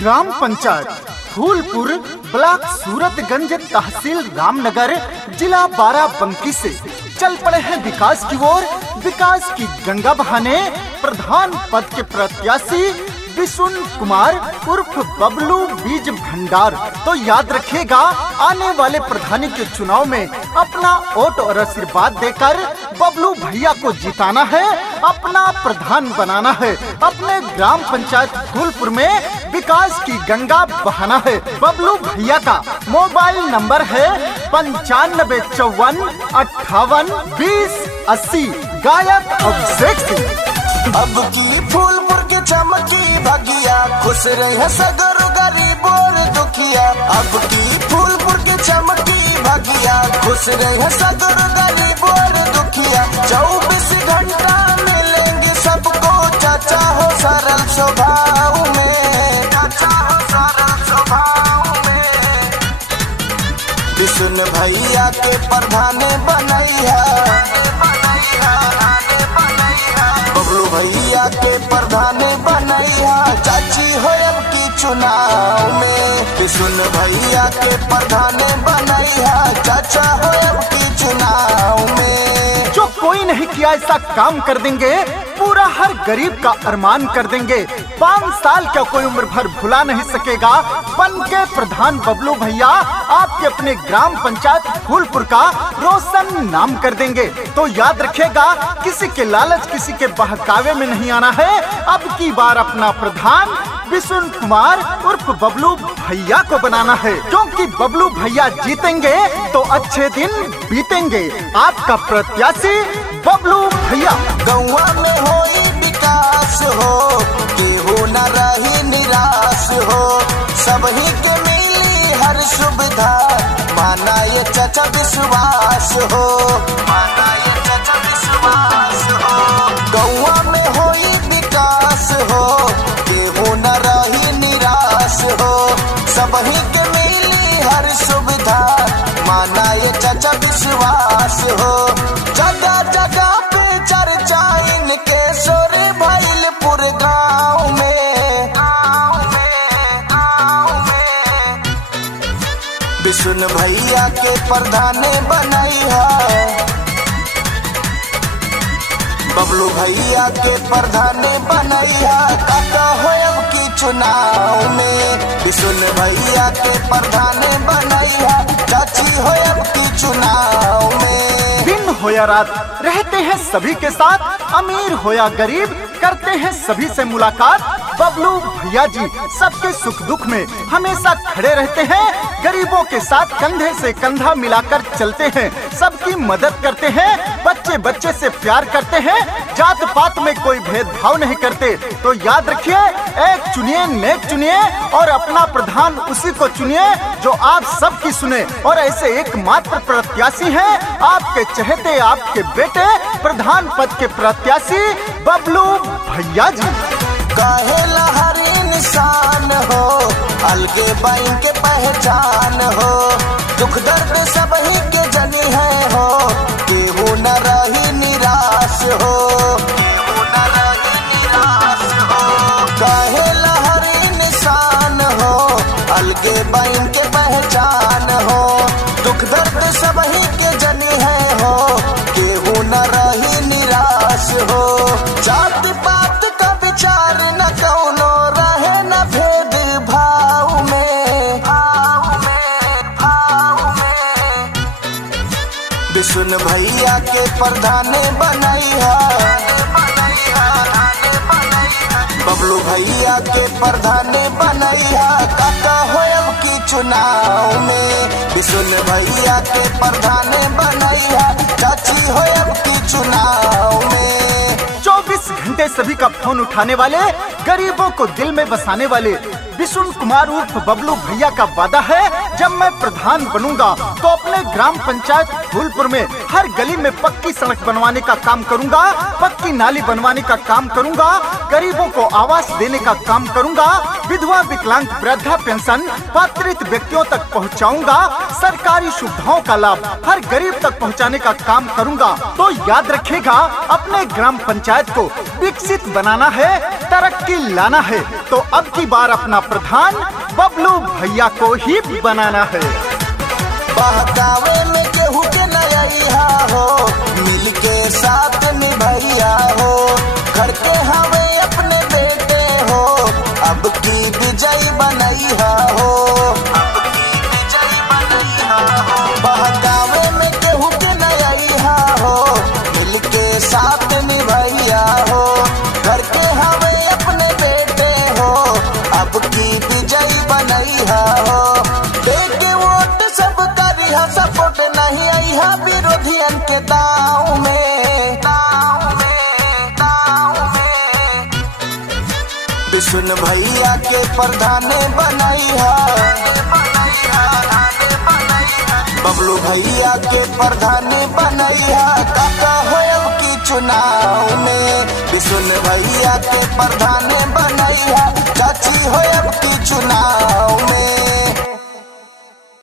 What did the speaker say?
Gram panchayat Phulpur, block Suratganj, तहसील रामनगर, जिला बाराबंकी से चल पड़े हैं विकास की ओर। विकास की गंगा बहाने प्रधान पद के प्रत्याशी विशुन कुमार उर्फ बबलू बीज भंडार। तो याद रखिएगा, आने वाले प्रधानी के चुनाव में अपना वोट और आशीर्वाद देकर बबलू भैया को जिताना है, अपना प्रधान बनाना है, अपने ग्राम पंचायत फूलपुर में विकास की गंगा बहाना है। बबलू भैया का मोबाइल नंबर है 9554582080। गायक अभिषेक सिंह। अब की फूलपुर के चमकी भगिया, खुश रहे सगर गरीब और दुखिया। अब की फूलपुर के चमकी भगिया, खुश रहे सगर गरीब और दुखिया। 24 घंटा मिलेंगे सबको, चाचा हो सरल स्वभाव में, चाचा हो सरल स्वभाव में। विशुन भैया के प्रधान बनैया, बबलू भैया के प्रधान बनैया। चाची हो अब की चुनाव में, विशुन भैया के प्रधान बनैया। चाचा हो अब की चुनाव में। जो कोई नहीं किया ऐसा काम कर देंगे, पूरा हर गरीब का अरमान कर देंगे। 5 साल का कोई उम्र भर भुला नहीं सकेगा। बन के प्रधान बबलू भैया आपके अपने ग्राम पंचायत फूलपुर का रोशन नाम कर देंगे। तो याद रखिएगा, किसी के लालच, किसी के बहकावे में नहीं आना है। अब की बार अपना प्रधान विशुन कुमार उर्फ बबलू भैया को बनाना है, क्योंकि बबलू भैया जीतेंगे तो अच्छे दिन बीतेंगे। आपका प्रत्याशी बबलू भैया। गौवा में होई विकास हो, केहू न रही निराश हो। सबही के मिली हर सुविधा, माना ये चाचा विश्वास हो, माना ये चाचा विश्वास हो। गौवा में होई विकास हो, केहू न रही निराश हो। सबही के मिली हर सुविधा, माना ये चाचा विश्वास हो। जगह जगह पे चर्चा इनके सोर भइलपुर गाँव में, विशुन भैया के प्रधान बनैया। बबलू भैया के प्रधान बनैया। काका हो अब की चुनाव में, विशुन भैया के प्रधान बनैया। चाची हो अब की चुनाव में। दिन हो या रात रहते हैं सभी के साथ, अमीर हो या गरीब करते हैं सभी से मुलाकात। बबलू भैया जी सबके सुख दुख में हमेशा खड़े रहते हैं, गरीबों के साथ कंधे से कंधा मिलाकर चलते हैं, सबकी मदद करते हैं, बच्चे बच्चे से प्यार करते हैं, जात पात में कोई भेदभाव नहीं करते। तो याद रखिए, एक चुनिए, नेक चुनिए और अपना प्रधान उसी को चुनिए जो आप सबकी सुने। और ऐसे एकमात्र प्रत्याशी हैं आपके चहेते, आपके बेटे, प्रधान पद के प्रत्याशी बबलू भैया जी। काहेला हर इंसान हो, अलगे बाइन के पहचान हो। दुख दर्द सबही के जनी है हो, केहू न रही निराश हो, केहू न रही निराश हो। काहेला हर इंसान हो, अलगे बाइन के पहचान हो। दुख दर्द सबही के जनी है हो, केहू न रही निराश हो। जात पात का विचार न कौनो रहे, न भेद भाव में, भाव में, भाव में। विशुन भैया के प्रधान बनैया, बबलू भैया के प्रधान बनैया। काका हो अब की चुनाव में, विशुन भैया के प्रधान बनैया। चाची हो अब की चुनाव में। 24 घंटे सभी का फोन उठाने वाले, गरीबों को दिल में बसाने वाले विशुन कुमार उर्फ बबलू भैया का वादा है, जब मैं प्रधान बनूंगा तो अपने ग्राम पंचायत फूलपुर में हर गली में पक्की सड़क बनवाने का काम करूंगा, पक्की नाली बनवाने का काम करूंगा, गरीबों को आवास देने का काम करूंगा, विधवा विकलांग वृद्धा पेंशन पात्रित व्यक्तियों तक पहुंचाऊंगा, सरकारी सुविधाओं का लाभ हर गरीब तक पहुंचाने का काम करूंगा। तो याद रखिएगा, अपने ग्राम पंचायत को विकसित बनाना है, तरक्की लाना है, तो अब की बार अपना प्रधान बबलू भैया को ही बनाना है। बहकावे में केहू के नया हो, मिल के साथ निभैया हो, घर के हवे अपने बेटे हो, अब की विजय बनैया हो, अब की विजय बनैया हो। बहकावे में केहू के नया हो, मिल के साथ निभैया हो, घर के हवे अपने बेटे हो, अब की विजय बनैया हो। देके वोट सब करिहा सपोर्ट, नहीं आइहा विरोधियन के दाव में, दाव में, दाव में। विष्णु भैया के प्रधान बनैहा, बबलू भैया के प्रधान बनैहा, काका होयब की चुनाव में। विष्णु भैया के प्रधान बनैहा, चाची होयब की चुनाव